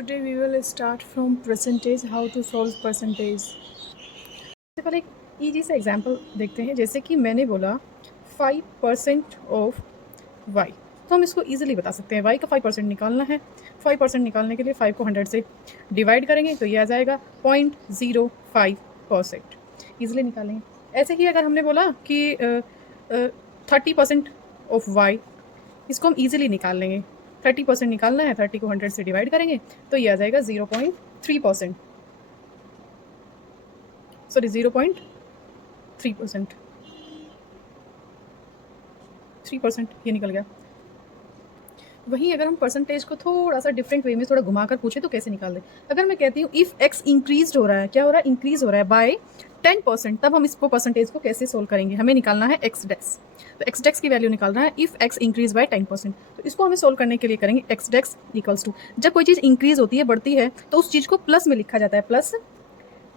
Today we will start from percentage, how to solve percentage. सबसे पहले एक easy सा एग्जांपल देखते हैं। जैसे कि मैंने बोला 5% ऑफ y, तो हम इसको ईजिली बता सकते हैं। y का 5% निकालना है। 5% निकालने के लिए 5 को 100 से डिवाइड करेंगे तो ये आ जाएगा 0.05%। ईजिली निकालेंगे। ऐसे ही अगर हमने बोला कि 30% ऑफ y, इसको हम ईजिली निकाल लेंगे। 30% निकालना है, 30 को 100 से डिवाइड करेंगे तो ये आ जाएगा 0.3%, सॉरी 0.3%, 3% ये निकल गया। वहीं अगर हम परसेंटेज को थोड़ा सा डिफरेंट वे में थोड़ा घुमाकर पूछे तो कैसे निकाल दें। अगर मैं कहती हूँ इफ़ x इंक्रीज हो रहा है, क्या हो रहा है, इंक्रीज हो रहा है बाय 10%, तब हम इसको परसेंटेज को कैसे सोल्व करेंगे। हमें निकालना है x डेक्स, तो x डेक्स की वैल्यू निकालना है इफ़ x इंक्रीज बाय 10%। तो इसको हमें सोल्व करने के लिए करेंगे x डेक्स इक्वल्स टू, जब कोई चीज़ इंक्रीज होती है, बढ़ती है, तो उस चीज़ को प्लस में लिखा जाता है, प्लस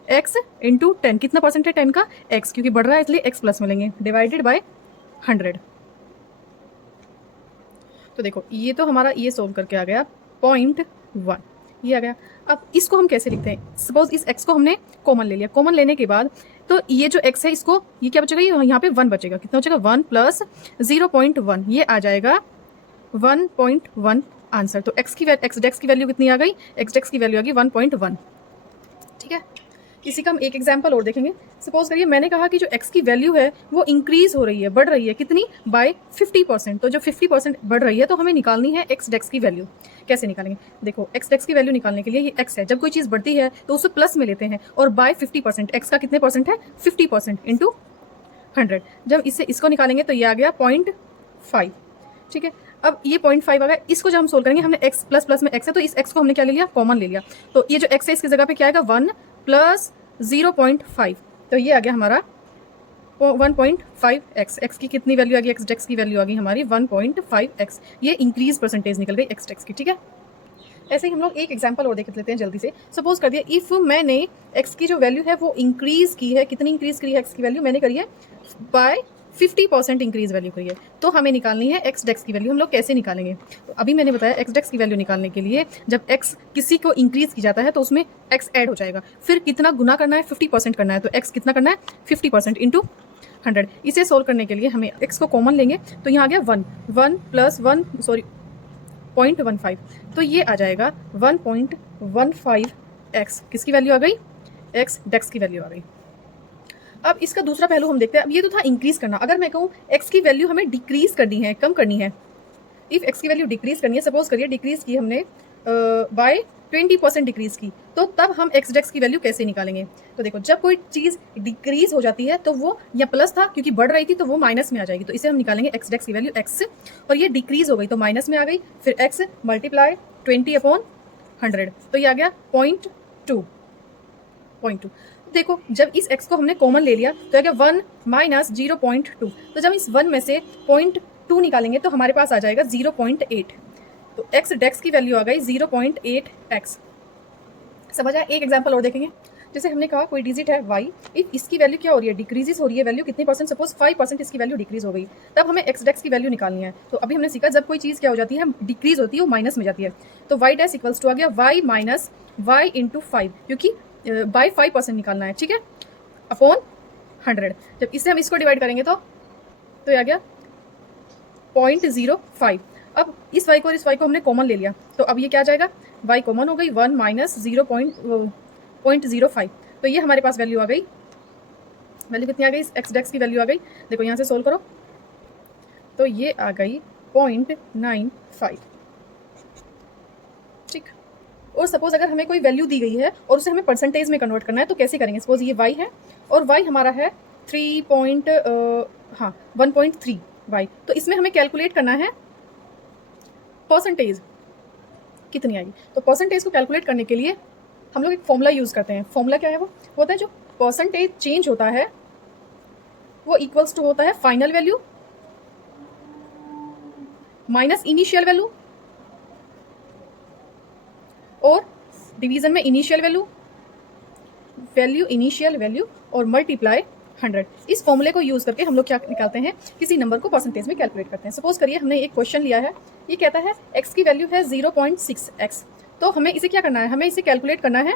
x इंटू 10। कितना परसेंट है 10 का, x, क्योंकि बढ़ रहा है इसलिए x प्लस में लेंगे, डिवाइडेड बाय 100। तो देखो ये तो हमारा ये सोल्व करके आ गया 0.1, ये आ गया। अब इसको हम कैसे लिखते हैं। सपोज इस x को हमने कॉमन ले लिया। कॉमन लेने के बाद तो ये जो x है, इसको ये क्या बचेगा, ये यहाँ पे 1 बचेगा। कितना बचेगा, 1 प्लस 0.1, ये आ जाएगा 1.1 आंसर। तो x डेक्स की वैल्यू कितनी आ गई, x डेक्स की वैल्यू आ गई 1.1। ठीक है, इसी का हम एक एग्जाम्पल और देखेंगे। सपोज करिए मैंने कहा कि जो x की वैल्यू है वो इंक्रीज हो रही है, बढ़ रही है, कितनी, बाय 50%। तो जो 50% बढ़ रही है तो हमें निकालनी है x डेक्स की वैल्यू। कैसे निकालेंगे, देखो x डेक्स की वैल्यू निकालने के लिए ये x है, जब कोई चीज़ बढ़ती है तो उसे प्लस में लेते हैं, और बाय 50%, x का कितने परसेंट है, 50% इंटू 100। जब इसको निकालेंगे तो ये आ गया 0.5। ठीक है, अब ये 0.5 आ गया। इसको जब हम सोल्व करेंगे, हमने x प्लस प्लस में x है तो इस x को हमने क्या ले लिया, कॉमन ले लिया। तो ये जो x है इसकी जगह पे क्या आएगा, 1 प्लस 0.5, तो ये आ गया हमारा 1.5x। x की कितनी वैल्यू आ गई, x डेक्स की वैल्यू आ गई हमारी 1.5x। ये इंक्रीज परसेंटेज निकल गई x डेक्स की। ठीक है, ऐसे ही हम लोग एक एग्जांपल और देख लेते हैं जल्दी से। सपोज कर दिया इफ़ मैंने x की जो वैल्यू है वो इंक्रीज की है, कितनी इंक्रीज करी है x की वैल्यू, मैंने करी है बाय 50% इंक्रीज वैल्यू करी है। तो हमें निकालनी है x डेक्स की वैल्यू। हम लोग कैसे निकालेंगे, तो अभी मैंने बताया x डेक्स की वैल्यू निकालने के लिए जब x किसी को इंक्रीज की जाता है तो उसमें x ऐड हो जाएगा, फिर कितना गुना करना है, 50% करना है, तो x कितना करना है, 50% इंटू 100। इसे सोल्व करने के लिए हमें x को कॉमन लेंगे तो यहाँ आ गया 1 प्लस 1, सॉरी 0.15, तो ये आ जाएगा 1.15x। किसकी वैल्यू आ गई, x डेक्स की वैल्यू आ गई। अब इसका दूसरा पहलू हम देखते हैं। अब ये तो था इंक्रीज करना। अगर मैं कहूँ x की वैल्यू हमें डिक्रीज करनी है, कम करनी है, इफ x की वैल्यू डिक्रीज करनी है, सपोज करिए डिक्रीज की हमने बाय 20% डिक्रीज की, तो तब हम x डेक्स की वैल्यू कैसे निकालेंगे। तो देखो जब कोई चीज़ डिक्रीज हो जाती है तो वो, या प्लस था क्योंकि बढ़ रही थी तो वो माइनस में आ जाएगी, तो इसे हम निकालेंगे x डेक्स की वैल्यू x, और ये डिक्रीज हो गई तो माइनस में आ गई, फिर x मल्टीप्लाई 20/100, तो ये आ गया 0.2। देखो जब इस x को हमने कॉमन ले लिया तो आ गया 1 माइनस 0.2, तो जब इस 1 में से 0.2 निकालेंगे तो हमारे पास आ जाएगा 0.8, तो x डेक्स की वैल्यू आ गई 0.8x। समझ आया। एक एग्जांपल और देखेंगे। जैसे हमने कहा कोई डिजिट है y, इफ इसकी वैल्यू क्या हो रही है, डिक्रीजेस हो रही है वैल्यू, कितने परसेंट, सपोज 5% इसकी वैल्यू डिक्रीज हो गई, तब हमें x डेक्स की वैल्यू निकालनी है। तो अभी हमने सीखा जब कोई चीज़ क्या हो जाती है, डिक्रीज होती है, वो माइनस में जाती है, तो y डैश इक्वल्स टू आ गया y माइनस y इंटू 5, क्योंकि बाय 5% निकालना है। ठीक है, अपॉन 100। जब इससे हम इसको डिवाइड करेंगे तो ये आ गया 0.05। अब इस y को और इस y को हमने कॉमन ले लिया, तो अब ये क्या आ जाएगा, y कॉमन हो गई, 1 माइनस 0.05, तो ये हमारे पास वैल्यू आ गई। वैल्यू कितनी आ गई, x डेक्स की वैल्यू आ गई। देखो यहाँ से सोल्व करो तो ये आ गई 0.95। ठीक, और सपोज अगर हमें कोई वैल्यू दी गई है और उसे हमें परसेंटेज में कन्वर्ट करना है तो कैसे करेंगे। सपोज ये y है और y हमारा है 1.3 y, तो इसमें हमें कैलकुलेट करना है परसेंटेज कितनी आएगी। तो परसेंटेज को कैलकुलेट करने के लिए हम लोग एक फॉर्मूला यूज़ करते हैं। फॉर्मूला क्या है, वो होता है जो परसेंटेज चेंज होता है वो इक्वल्स टू होता है final value minus initial value, और डिवीजन में इनिशियल वैल्यू और मल्टीप्लाई 100। इस फॉर्मूले को यूज़ करके हम लोग क्या निकालते हैं, किसी नंबर को परसेंटेज में कैलकुलेट करते हैं। सपोज करिए हमने एक क्वेश्चन लिया है, ये कहता है x की वैल्यू है 0.6x, तो हमें इसे क्या करना है, हमें इसे कैलकुलेट करना है,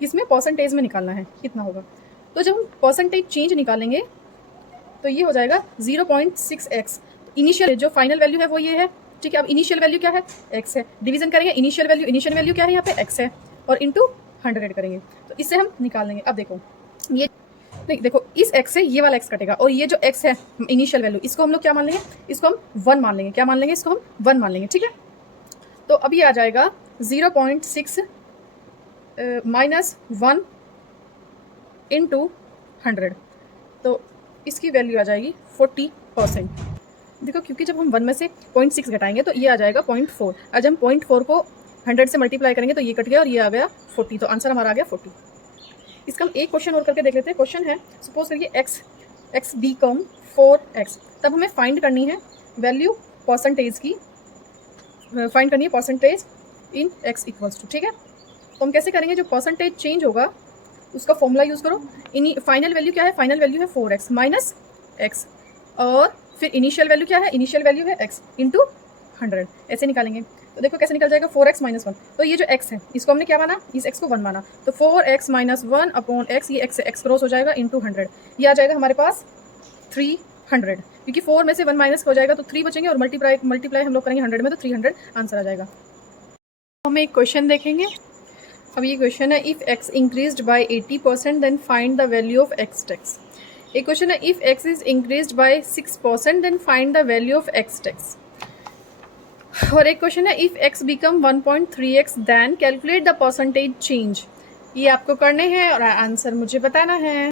इसमें परसेंटेज में निकालना है कितना होगा। तो जब हम परसेंटेज चेंज निकालेंगे तो ये हो जाएगा 0.6x। इनिशियल जो फाइनल वैल्यू है वो ये है, ठीक है। अब इनिशियल वैल्यू क्या है, x है। डिवीजन करेंगे इनिशियल वैल्यू क्या है यहाँ पे, x है, और इंटू 100 करेंगे, तो इससे हम निकाल लेंगे। अब देखो ये नहीं, देखो इस x से ये वाला x कटेगा, और ये जो x है इनिशियल वैल्यू, इसको हम लोग क्या मान लेंगे, इसको हम 1 मान लेंगे। क्या मान लेंगे, इसको हम 1 मान लेंगे, ठीक है। तो अब ये आ जाएगा 0.6 -1 इंटू 100, तो इसकी वैल्यू आ जाएगी 40%। देखो क्योंकि जब हम 1 में से 0.6 घटाएंगे तो ये आ जाएगा 0.4। आज हम 0.4 को 100 से मल्टीप्लाई करेंगे तो ये कट गया और ये आ गया 40, तो आंसर हमारा आ गया 40। इसका हम एक क्वेश्चन और करके देख लेते हैं। क्वेश्चन है, सपोज करिए x बिकम 4x, तब हमें फाइंड करनी है वैल्यू परसेंटेज की, फाइंड करनी है percentage in x equals to, ठीक है। तो हम कैसे करेंगे, जो परसेंटेज चेंज होगा उसका फॉर्मूला यूज़ करो। फाइनल वैल्यू क्या है, फाइनल वैल्यू है 4x माइनस x, और फिर इनिशियल वैल्यू क्या है, इनिशियल वैल्यू है x इंटू 100, ऐसे निकालेंगे। तो देखो कैसे निकल जाएगा, 4x माइनस 1। तो ये जो x है इसको हमने क्या माना, इस x को 1 माना, तो 4x माइनस 1 अपॉन x, ये x से x क्रॉस हो जाएगा इंटू 100, ये आ जाएगा हमारे पास 300, क्योंकि 4 में से 1 माइनस हो जाएगा तो 3 बचेंगे, और मल्टीप्लाई हम लोग करेंगे 100 में, तो 300 आंसर आ जाएगा। हम एक क्वेश्चन देखेंगे। अब ये क्वेश्चन है, if x increased by 80% then find the value of x tax. एक क्वेश्चन है, if x is increased by 6% then find the value of x tax. और एक क्वेश्चन है, if x become 1.3x then calculate the percentage change. ये आपको करने हैं और आंसर मुझे बताना है।